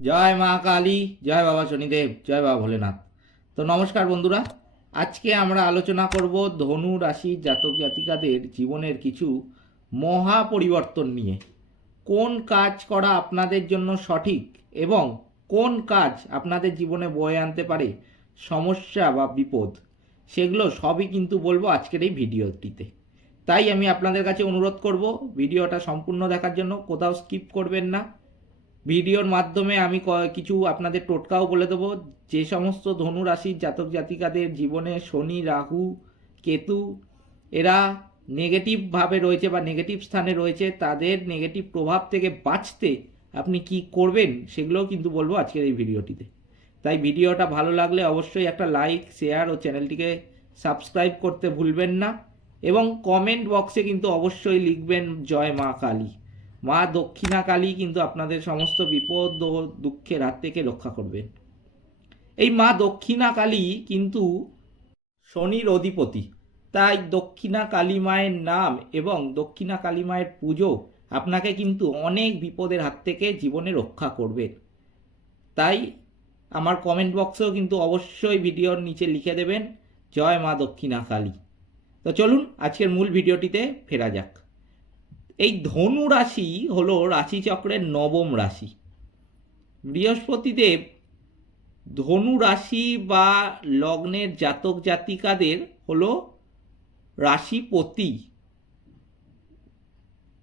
জয় মা কালী, জয় বাবা শনিদেব, জয় বাবা ভোলেনাথ। তো নমস্কার বন্ধুরা, আজকে আমরা আলোচনা করব ধনু রাশি জাতক জাতিকাদের জীবনের কিছু মহা পরিবর্তন নিয়ে। কোন কাজ করা আপনাদের জন্য সঠিক এবং কোন কাজ আপনাদের জীবনে বয়ে আনতে পারে সমস্যা বা বিপদ, সেগুলো সবই কিন্তু বলব আজকের এই ভিডিওটিতে। তাই আমি আপনাদের কাছে অনুরোধ করব, ভিডিওটা সম্পূর্ণ দেখার জন্য কোথাও স্কিপ করবেন না। ভিডিওর মাধ্যমে আমি কিছু আপনাদের টোটকাও বলে দেবো। যে সমস্ত ধনু রাশির জাতক জাতিকাদের জীবনে শনি, রাহু, কেতু, এরা নেগেটিভভাবে রয়েছে বা নেগেটিভ স্থানে রয়েছে, তাদের নেগেটিভ প্রভাব থেকে বাঁচতে আপনি কি করবেন সেগুলোও কিন্তু বলব আজকের এই ভিডিওটিতে। তাই ভিডিওটা ভালো লাগলে অবশ্যই একটা লাইক শেয়ার ও চ্যানেলটিকে সাবস্ক্রাইব করতে ভুলবেন না। এবং কমেন্ট বক্সে কিন্তু অবশ্যই লিখবেন, জয় মা কালী। মা দক্ষিণা কালী কিন্তু আপনাদের সমস্ত বিপদ ও দুঃখের হাত থেকে রক্ষা করবে। এই মা দক্ষিণা কালী কিন্তু শনির অধিপতি। তাই দক্ষিণা কালী মায়ের নাম এবং দক্ষিণা কালী মায়ের পুজো আপনাকে কিন্তু অনেক বিপদের হাত থেকে জীবনে রক্ষা করবে। তাই আমার কমেন্ট বক্সেও কিন্তু অবশ্যই ভিডিওর নিচে লিখে দেবেন, জয় মা দক্ষিণা কালী তো চলুন আজকের মূল ভিডিওটিতে ফেরা যাক। এই ধনু রাশি হলো রাশিচক্রের নবম রাশি। বৃহস্পতিদেব ধনু রাশি বা লগ্নের জাতক জাতিকাদের হলো রাশিপতি।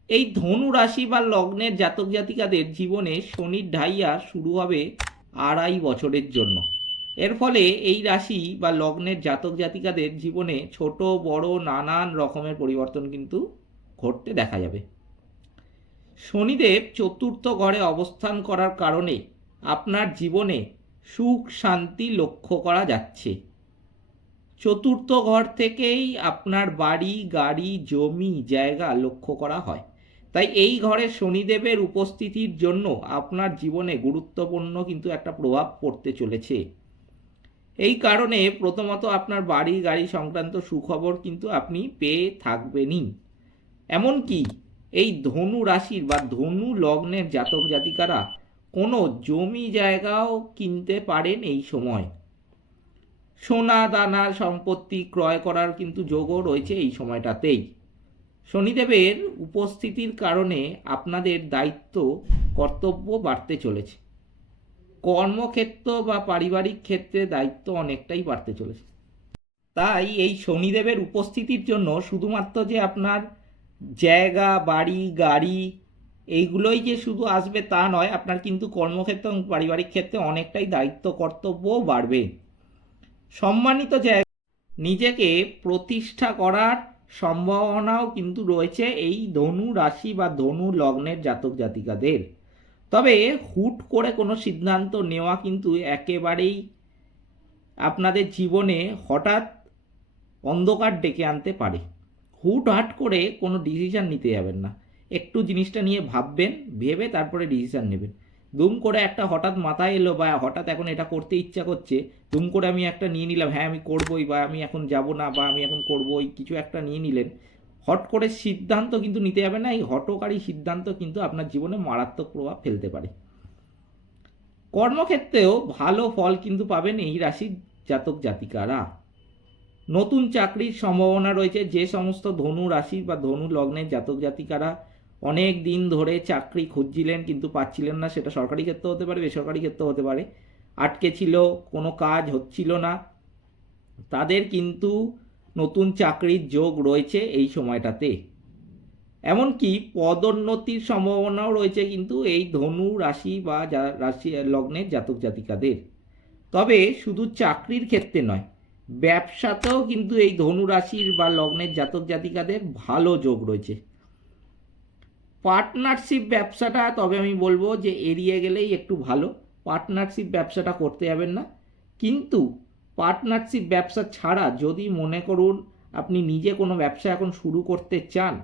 এই ধনু রাশি বা লগ্নের জাতক জাতিকাদের জীবনে শনির ঢাইয়া শুরু হবে আড়াই বছরের জন্য। এর ফলে এই রাশি বা লগ্নের জাতক জাতিকাদের জীবনে ছোট, বড়, নানান রকমের পরিবর্তন কিন্তু ঘটতে দেখা যাবে। শনিদেব চতুর্থ ঘরে অবস্থান করার কারণে আপনার জীবনে সুখ, শান্তি লক্ষ্য করা যাচ্ছে। চতুর্থ ঘর থেকেই আপনার বাড়ি, গাড়ি, জমি, জায়গা লক্ষ্য করা হয়। তাই এই ঘরে শনিদেবের উপস্থিতির জন্য আপনার জীবনে গুরুত্বপূর্ণ কিন্তু একটা প্রভাব পড়তে চলেছে। এই কারণে প্রথমত আপনার বাড়ি, গাড়ি সংক্রান্ত সুখবর কিন্তু আপনি পেয়ে থাকবেনই। এমনকি এই ধনু রাশির বা ধনু লগ্নের জাতক জাতিকারা কোনো জমি জায়গাও কিনতে পারেন এই সময়। সোনা দানা সম্পত্তি ক্রয় করার কিন্তু যোগও রয়েছে এই সময়টাতেই। শনিদেবের উপস্থিতির কারণে আপনাদের দায়িত্ব, কর্তব্য বাড়তে চলেছে। কর্মক্ষেত্র বা পারিবারিক ক্ষেত্রে দায়িত্ব অনেকটাই বাড়তে চলেছে। তাই এই শনিদেবের উপস্থিতির জন্য শুধুমাত্র যে আপনার জায়গা, বাড়ি, গাড়ি, এইগুলোই যে শুধু আসবে তা নয়, আপনার কিন্তু কর্মক্ষেত্র এবং পারিবারিক ক্ষেত্রে অনেকটাই দায়িত্ব কর্তব্য বাড়বে। সম্মানিত জায়গা, নিজেকে প্রতিষ্ঠা করার সম্ভাবনাও কিন্তু রয়েছে এই ধনু রাশি বা ধনু লগ্নের জাতক জাতিকাদের। তবে হুট করে কোনো সিদ্ধান্ত নেওয়া কিন্তু একেবারেই আপনাদের জীবনে হঠাৎ অন্ধকার ডেকে আনতে পারে। হুট হাট করে কোনো ডিসিশন নিতে যাবেন না। একটু জিনিসটা নিয়ে ভাববেন, ভেবে তারপরে ডিসিশন নেবেন। দুম করে একটা হঠাৎ মাথায় এলো বা হঠাৎ এখন এটা করতে ইচ্ছা করছে, দুম করে আমি একটা নিয়ে নিলাম হ্যাঁ আমি করবোই বা আমি এখন যাব না বা আমি এখন করবই, কিছু একটা নিয়ে নিলেন। হট করে সিদ্ধান্ত কিন্তু নিতে যাবে না, এই হটকারী সিদ্ধান্ত কিন্তু আপনার জীবনে মারাত্মক প্রভাব ফেলতে পারে। কর্মক্ষেত্রেও ভালো ফল কিন্তু পাবেন এই রাশির জাতক জাতিকারা নতুন চাকরির সম্ভাবনা রয়েছে। যে সমস্ত ধনু রাশি বা ধনু লগ্নের জাতক জাতিকারা অনেক দিন ধরে চাকরি খুঁজছিলেন কিন্তু পাচ্ছিলেন না, সেটা সরকারি ক্ষেত্রে হতে পারে, বেসরকারি ক্ষেত্রে হতে পারে। আটকে ছিল, কোনো কাজ হচ্ছিল না। তাদের কিন্তু নতুন চাকরির যোগ রয়েছে এই সময়টাতে। এমনকি পদোন্নতির সম্ভাবনাও রয়েছে কিন্তু এই ধনু রাশি বা রাশি লগ্নের জাতক জাতিকাদের। তবে শুধু চাকরির ক্ষেত্রে নয় ব্যবসাতেও কিন্তু এই ধনু রাশির বা লগ্নের জাতক জাতিকাদের ভালো যোগ রয়েছে। পার্টনারশিপ ব্যবসাটা, তবে আমি বলব যে এড়িয়ে গেলেই একটু ভালো। পার্টনারশিপ ব্যবসাটা করতে যাবেন না। কিন্তু পার্টনারশিপ ব্যবসা ছাড়া যদি মনে করুন আপনি নিজে কোনো ব্যবসা এখন শুরু করতে চান,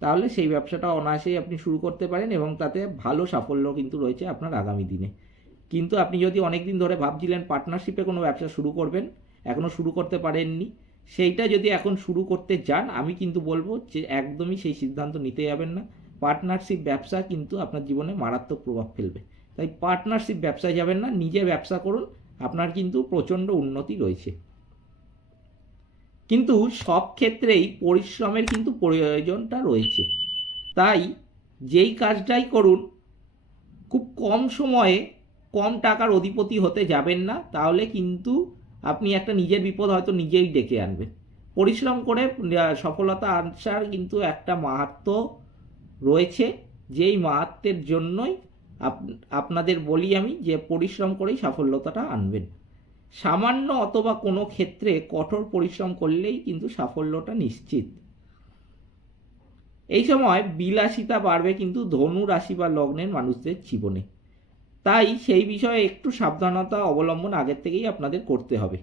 তাহলে সেই ব্যবসাটা অনায়াসেই আপনি শুরু করতে পারেন এবং তাতে ভালো সাফল্য কিন্তু রয়েছে আপনার আগামী দিনে। কিন্তু আপনি যদি অনেক দিন ধরে ভাবছিলেন পার্টনারশিপে কোনো ব্যবসা শুরু করবেন এখনও শুরু করতে পারেননি। সেইটা যদি এখন শুরু করতে যান, আমি কিন্তু বলব যে একদমই সেই সিদ্ধান্ত নিতে যাবেন না। পার্টনারশিপ ব্যবসা কিন্তু আপনার জীবনে মারাত্মক প্রভাব ফেলবে। তাই পার্টনারশিপ ব্যবসায় যাবেন না, নিজে ব্যবসা করুন, আপনার কিন্তু প্রচণ্ড উন্নতি রয়েছে। কিন্তু সব ক্ষেত্রেই পরিশ্রমের কিন্তু প্রয়োজনটা রয়েছে। তাই যেই কাজটাই করুন, খুব কম সময়ে কম টাকার অধিপতি হতে যাবেন না, তাহলে কিন্তু আপনি একটা নিজের বিপদ হয়তো নিজেই ডেকে আনবেন। পরিশ্রম করে সফলতা আনসার কিন্তু একটা মাহাত্ম রয়েছে, যেই মাহাত্মের জন্যই আপ- আপনাদের বলি আমি যে পরিশ্রম করেই সাফল্যতাটা আনবেন। সামান্য অথবা কোনো ক্ষেত্রে কঠোর পরিশ্রম করলেই কিন্তু সাফল্যটা নিশ্চিত। এই সময় বিলাসিতা বাড়বে কিন্তু ধনু রাশি বা লগ্নের মানুষদের জীবনে। তাই সেই বিষয়ে একটু সাবধানতা অবলম্বন আগের থেকেই আপনাদের করতে হবে।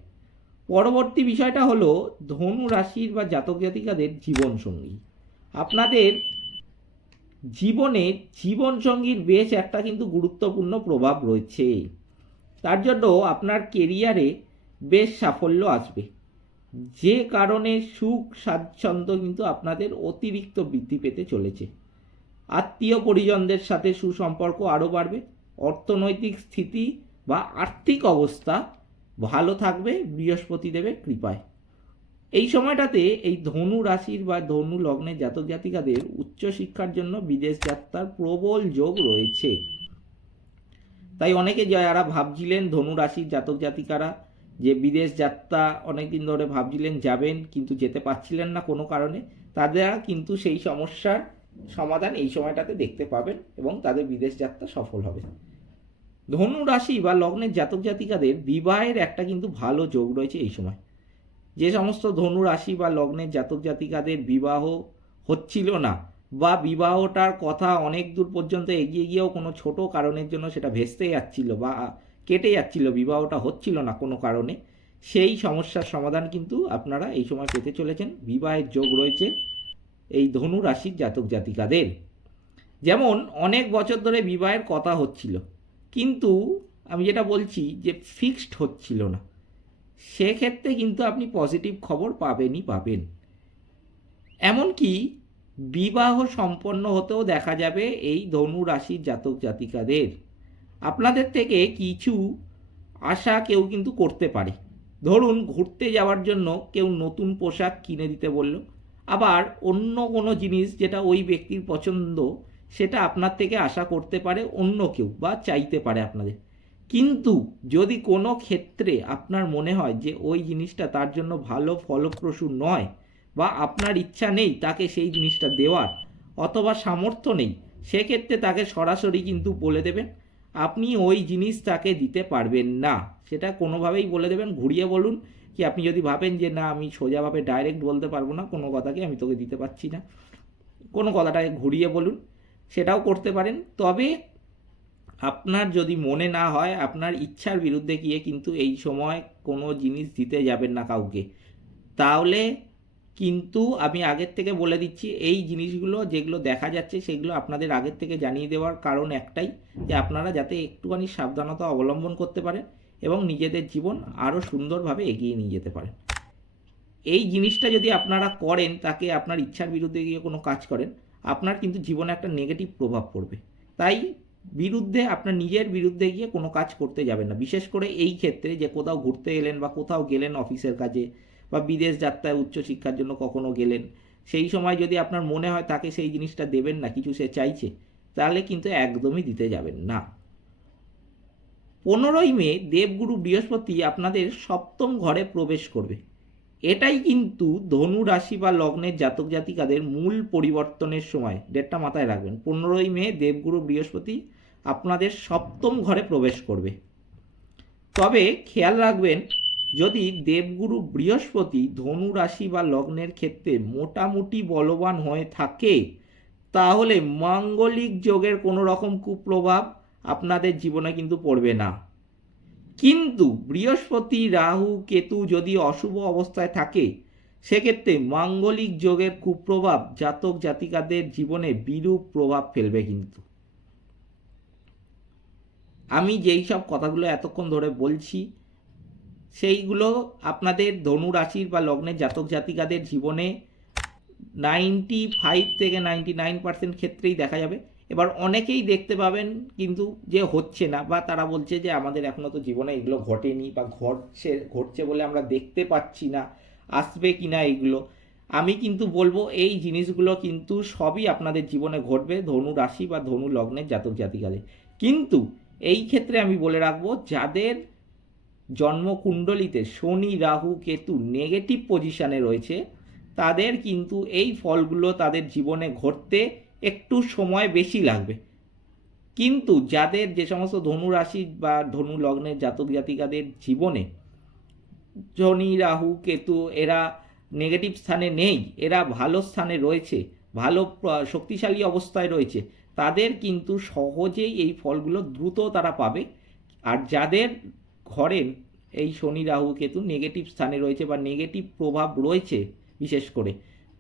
পরবর্তী বিষয়টা হলো ধনু রাশির বা জাতক জাতিকাদের জীবনসঙ্গী। আপনাদের জীবনে জীবনসঙ্গীর বেশ একটা কিন্তু গুরুত্বপূর্ণ প্রভাব রয়েছে। তার জন্য আপনার কেরিয়ারে বেশ সাফল্য আসবে। যে কারণে সুখ স্বাচ্ছন্দ্য কিন্তু আপনাদের অতিরিক্ত বৃদ্ধি পেতে চলেছে। আত্মীয় পরিজনদের সাথে সুসম্পর্ক আরও বাড়বে। অর্থনৈতিক স্থিতি বা আর্থিক অবস্থা ভালো থাকবে, বৃহস্পতি দেবের কৃপায়। এই সময়টাতে এই ধনু রাশির বা ধনু লগ্নের জাতক জাতিকাদের উচ্চশিক্ষার জন্য বিদেশ যাত্রার প্রবল যোগ রয়েছে। তাই অনেকে যারা ভাবছিলেন ধনু রাশির জাতক জাতিকারা যে বিদেশ যাত্রা অনেকদিন ধরে ভাবছিলেন যাবেন কিন্তু যেতে পারছিলেন না কোনো কারণে তাদের কিন্তু সেই সমস্যার সমাধান এই সময়টাতে দেখতে পাবেন এবং তাদের বিদেশ যাত্রা সফল হবে। ধনু রাশি বা লগ্নের জাতক জাতিকাদের বিবাহের একটা কিন্তু ভালো যোগ রয়েছে এই সময়। যে সমস্ত ধনু রাশি বা লগ্নের জাতক জাতিকাদের বিবাহ হচ্ছিল না বা বিবাহটার কথা অনেক দূর পর্যন্ত এগিয়ে গিয়েও কোনো ছোট কারণের জন্য সেটা ভেস্তে যাচ্ছিল বা কেটে যাচ্ছিল, বিবাহটা হচ্ছিল না কোনো কারণে, সেই সমস্যার সমাধান কিন্তু আপনারা এই সময় পেতে চলেছেন। বিবাহের যোগ রয়েছে এই ধনু রাশির জাতক জাতিকাদের। যেমন অনেক বছর ধরে বিবাহের কথা হচ্ছিল কিন্তু আমি যেটা বলছি যে ফিক্সড হচ্ছিল না। সেক্ষেত্রে কিন্তু আপনি পজিটিভ খবর পাবেনই পাবেন। এমনকি বিবাহ সম্পন্ন হতেও দেখা যাবে এই ধনু রাশির জাতক জাতিকাদের। আপনাদের থেকে কিছু আশা কেউ কিন্তু করতে পারে। ধরুন ঘুরতে যাওয়ার জন্য কেউ নতুন পোশাক কিনে দিতে বলল, আবার অন্য কোনো জিনিস যেটা ওই ব্যক্তির পছন্দ সেটা আপনার থেকে আশা করতে পারে, অন্য কেউ বা চাইতে পারে আপনাদের। কিন্তু যদি কোনো ক্ষেত্রে আপনার মনে হয় যে ওই জিনিসটা তার জন্য ভালো ফলপ্রসূ নয় বা আপনার ইচ্ছা নেই তাকে সেই জিনিসটা দেওয়ার অথবা সামর্থ্য নেই, সেক্ষেত্রে তাকে সরাসরি কিন্তু বলে দেবেন, আপনি ওই জিনিস তাকে দিতে পারবেন না। সেটা কোনোভাবেই বলে দেবেন, ঘুরিয়ে বলুন কি আপনি যদি ভাবেন যে, না, আমি সোজাভাবে ডাইরেক্ট বলতে পারব না, কোনো কথাকে আমি তোকে দিতে পারছি না। কোনো কথাটাকে ঘুরিয়ে বলুন সেটাও করতে পারেন। তবে আপনার যদি মনে না হয়, আপনার ইচ্ছার বিরুদ্ধে গিয়ে কিন্তু এই সময় কোনো জিনিস দিতে যাবেন না কাউকে। তাহলে কিন্তু আমি আগের থেকে বলে দিচ্ছি, এই জিনিসগুলো যেগুলো দেখা যাচ্ছে সেগুলো আপনাদের আগের থেকে জানিয়ে দেওয়ার কারণ একটাই, যে আপনারা যাতে একটুখানি সাবধানতা অবলম্বন করতে পারেন এবং নিজেদের জীবন আরও সুন্দরভাবে এগিয়ে নিয়ে যেতে পারেন। এই জিনিসটা যদি আপনারা করেন, তাকে আপনার ইচ্ছার বিরুদ্ধে গিয়ে কোনো কাজ করেন আপনার কিন্তু জীবনে একটা নেগেটিভ প্রভাব পড়বে। তাই বিরুদ্ধে, আপনার নিজের বিরুদ্ধে গিয়ে কোনো কাজ করতে যাবেন না। বিশেষ করে এই ক্ষেত্রে যে কোথাও ঘুরতে এলেন বা কোথাও গেলেন অফিসের কাজে বা বিদেশ যাত্রায় উচ্চশিক্ষার জন্য কখনো গেলেন, সেই সময় যদি আপনার মনে হয় তাকে সেই জিনিসটা দেবেন না, কিছু সে চাইছে, তাহলে কিন্তু একদমই দিতে যাবেন না। পনেরোই মে দেবগুরু বৃহস্পতি আপনাদের সপ্তম ঘরে প্রবেশ করবে। এটাই কিন্তু ধনু রাশি বা লগ্নের জাতক জাতিকাদের মূল পরিবর্তনের সময়। ডেটটা মাথায় রাখবেন। পনেরোই মে দেবগুরু বৃহস্পতি আপনাদের সপ্তম ঘরে প্রবেশ করবে। তবে খেয়াল রাখবেন, যদি দেবগুরু বৃহস্পতি ধনু রাশি বা লগ্নের ক্ষেত্রে মোটামুটি বলবান হয়ে থাকে, তাহলে মাঙ্গলিক যোগের কোনো রকম কুপ্রভাব আপনাদের জীবনে কিন্তু পড়বে না। কিন্তু বৃহস্পতি রাহু কেতু যদি অশুভ অবস্থায় থাকে, সেক্ষেত্রে মাঙ্গলিক যোগের কুপ্রভাব জাতক জাতিকাদের জীবনে বিরূপ প্রভাব ফেলবে কিন্তু। আমি যেই সব কথাগুলো এতক্ষণ ধরে বলছি, সেইগুলো আপনাদের ধনু রাশির বা লগ্নের জাতক জাতিকাদের জীবনে নাইনটি ফাইভ থেকে নাইনটি নাইন পার্সেন্ট ক্ষেত্রেই দেখা যাবে। এবার অনেকেই দেখতে পাবেন কিন্তু যে হচ্ছে না বা তারা বলছে যে আমাদের এখনও তো জীবনে এগুলো ঘটেনি বা ঘটছে ঘটছে বলে আমরা দেখতে পাচ্ছি না, আসবে কি না এইগুলো আমি কিন্তু বলব এই জিনিসগুলো কিন্তু সবই আপনাদের জীবনে ঘটবে ধনু রাশি বা ধনু লগ্নের জাতক জাতিকাদের। কিন্তু এই ক্ষেত্রে আমি বলে রাখব যাদের জন্মকুণ্ডলিতে শনি, রাহু, কেতু নেগেটিভ পজিশানে রয়েছে, তাদের কিন্তু এই ফলগুলো তাদের জীবনে ঘটতে একটু সময় বেশি লাগবে। কিন্তু যাদের যে সমস্ত ধনু রাশি বা ধনু লগ্নের জাতক জাতিকাদের জীবনে শনি, রাহু, কেতু, এরা নেগেটিভ স্থানে নেই, এরা ভালো স্থানে রয়েছে, ভালো শক্তিশালী অবস্থায় রয়েছে, তাদের কিন্তু সহজেই এই ফলগুলো দ্রুত তারা পাবে। আর যাদের ঘরে এই শনি, রাহু, কেতু নেগেটিভ স্থানে রয়েছে বা নেগেটিভ প্রভাব রয়েছে, বিশেষ করে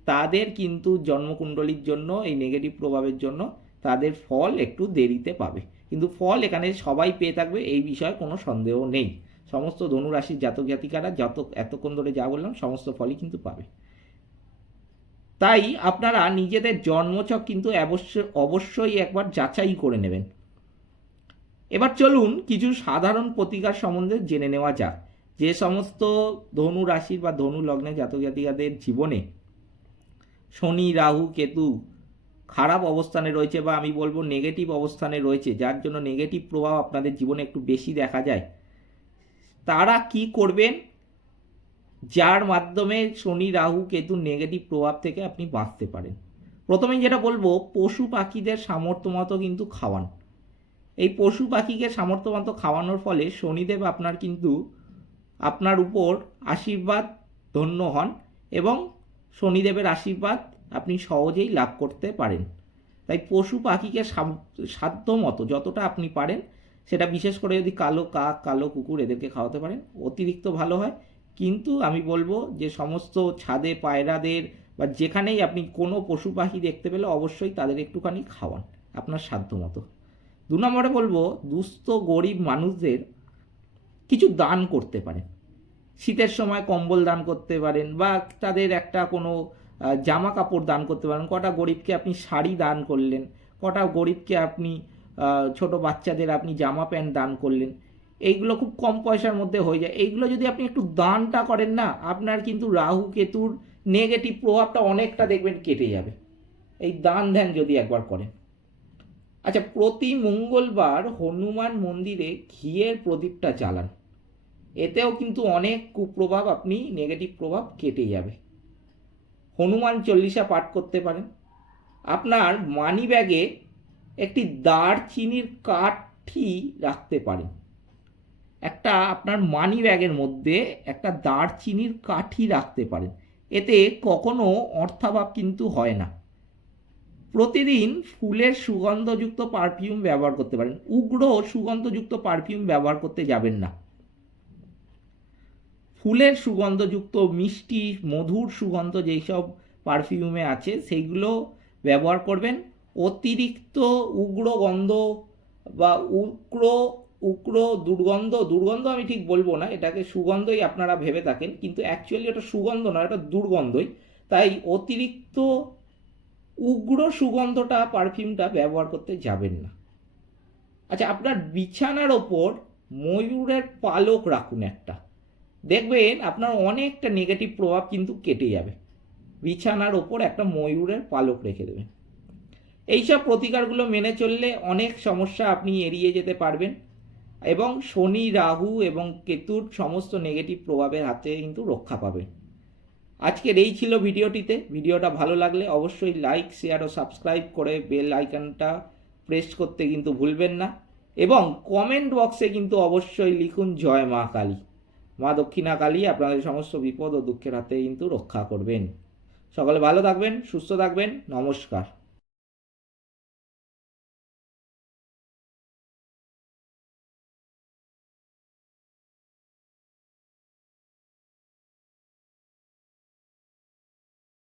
তাদের কিন্তু জন্মকুণ্ডলীর জন্য, এই নেগেটিভ প্রভাবের জন্য তাদের ফল একটু দেরিতে পাবে। কিন্তু ফল এখানে সবাই পেয়ে থাকবে, এই বিষয়ে কোনো সন্দেহ নেই। সমস্ত ধনুরাশির জাতক জাতিকারা যত এতক্ষণ ধরে যা বললাম, সমস্ত ফলই কিন্তু পাবে। তাই আপনারা নিজেদের জন্মছক কিন্তু অবশ্য অবশ্যই একবার যাচাই করে নেবেন। এবার চলুন কিছু সাধারণ প্রতিকার সম্বন্ধে জেনে নেওয়া যাক। যে সমস্ত ধনু রাশির বা ধনু লগ্নে জাতক জাতিকাদের জীবনে শনি, রাহু, কেতু খারাপ অবস্থানে রয়েছে বা আমি বলব নেগেটিভ অবস্থানে রয়েছে, যার জন্য নেগেটিভ প্রভাব আপনাদের জীবনে একটু বেশি দেখা যায়। তারা কি করবেন? যার মাধ্যমে শনি, রাহু, কেতু নেগেটিভ প্রভাব থেকে আপনি বাঁচতে পারেন। প্রথমে যেটা বলব, পশু পাখিদের সামর্থ্য মতো কিন্তু খাওয়ান। এই পশু পাখিকে সামর্থ্য মতো খাওয়ানোর ফলে শনিদেব আপনার কিন্তু আপনার উপর আশীর্বাদ ধন্য হন এবং শনিদেবের আশীর্বাদ আপনি সহজেই লাভ করতে পারেন। তাই পশু পাখিকে সাধ্য মতো যতটা আপনি পারেন, সেটা বিশেষ করে যদি কালো কাক, কালো কুকুর এদেরকে খাওয়াতে পারেন, অতিরিক্ত ভালো হয়। কিন্তু আমি বলব যে সমস্ত ছাদে, পায়রাদের বা যেখানেই আপনি কোনো পশু পাখি দেখতে পেলে অবশ্যই তাদের একটুখানি খাওয়ান আপনার সাধ্য মতো। দু নম্বরে বলব, দুস্থ গরিব মানুষদের কিছু দান করতে পারেন। শীতের সময় কম্বল দান করতে পারেন বা তাদের একটা কোনো জামা কাপড় দান করতে পারেন। কটা গরিবকে আপনি শাড়ি দান করলেন, কটা গরিবকে আপনি ছোট বাচ্চাদের আপনি জামা প্যান্ট দান করলেন। এইগুলো খুব কম পয়সার মধ্যে হয়ে যায়। এইগুলো যদি আপনি একটু দানটা করেন না, আপনার কিন্তু রাহু কেতুর নেগেটিভ প্রভাবটা অনেকটা দেখবেন কেটে যাবে। এই দান ধ্যান যদি একবার করেন। আচ্ছা প্রতি মঙ্গলবার হনুমান মন্দিরে ঘিয়ের প্রদীপটা জ্বালান। এতেও কিন্তু অনেক কুপ্রভাব আপনি নেগেটিভ প্রভাব কেটে যাবে। হনুমান চল্লিশা পাঠ করতে পারেন। আপনার মানি ব্যাগে একটি দারচিনির কাঠি রাখতে পারেন। একটা আপনার মানি ব্যাগের মধ্যে একটা দারচিনির কাঠি রাখতে পারেন। এতে কখনো অর্থাভাব কিন্তু হয় না। প্রতিদিন ফুলের সুগন্ধযুক্ত পারফিউম ব্যবহার করতে পারেন। উগ্র সুগন্ধযুক্ত পারফিউম ব্যবহার করতে যাবেন না। ফুলের সুগন্ধযুক্ত, মিষ্টি, মধুর সুগন্ধ যেই সব পারফিউমে আছে, সেইগুলো ব্যবহার করবেন। অতিরিক্ত উগ্র গন্ধ বা উগ্র উগ্র দুর্গন্ধ দুর্গন্ধ আমি ঠিক বলব না, এটাকে সুগন্ধই আপনারা ভেবে থাকেন, কিন্তু অ্যাকচুয়ালি ওটা সুগন্ধ নয় এটা দুর্গন্ধই। তাই অতিরিক্ত উগ্র সুগন্ধটা পারফিউমটা ব্যবহার করতে যাবেন না। আচ্ছা আপনার বিছানার ওপর ময়ূরের পালক রাখুন একটা। দেখবেন আপনার অনেকটা নেগেটিভ প্রভাব কিন্তু কেটে যাবে। বিছানার ওপর একটা ময়ূরের পালক রেখে দেবেন। এইসব প্রতিকারগুলো মেনে চললে অনেক সমস্যা আপনি এড়িয়ে যেতে পারবেন এবং শনি, রাহু এবং কেতুর সমস্ত নেগেটিভ প্রভাবের হাতে কিন্তু রক্ষা পাবেন। আজকের এই ছিল ভিডিওটিতে। ভিডিওটা ভালো লাগলে অবশ্যই লাইক শেয়ার ও সাবস্ক্রাইব করে বেল আইকনটা প্রেস করতে কিন্তু ভুলবেন না। এবং কমেন্ট বক্সে কিন্তু অবশ্যই লিখুন জয় মা কালী। মা দক্ষিণা কালী আপনাদের সমস্ত বিপদ ও দুঃখের হাতে কিন্তু রক্ষা করবেন। সকলে ভালো থাকবেন, সুস্থ থাকবেন, নমস্কার।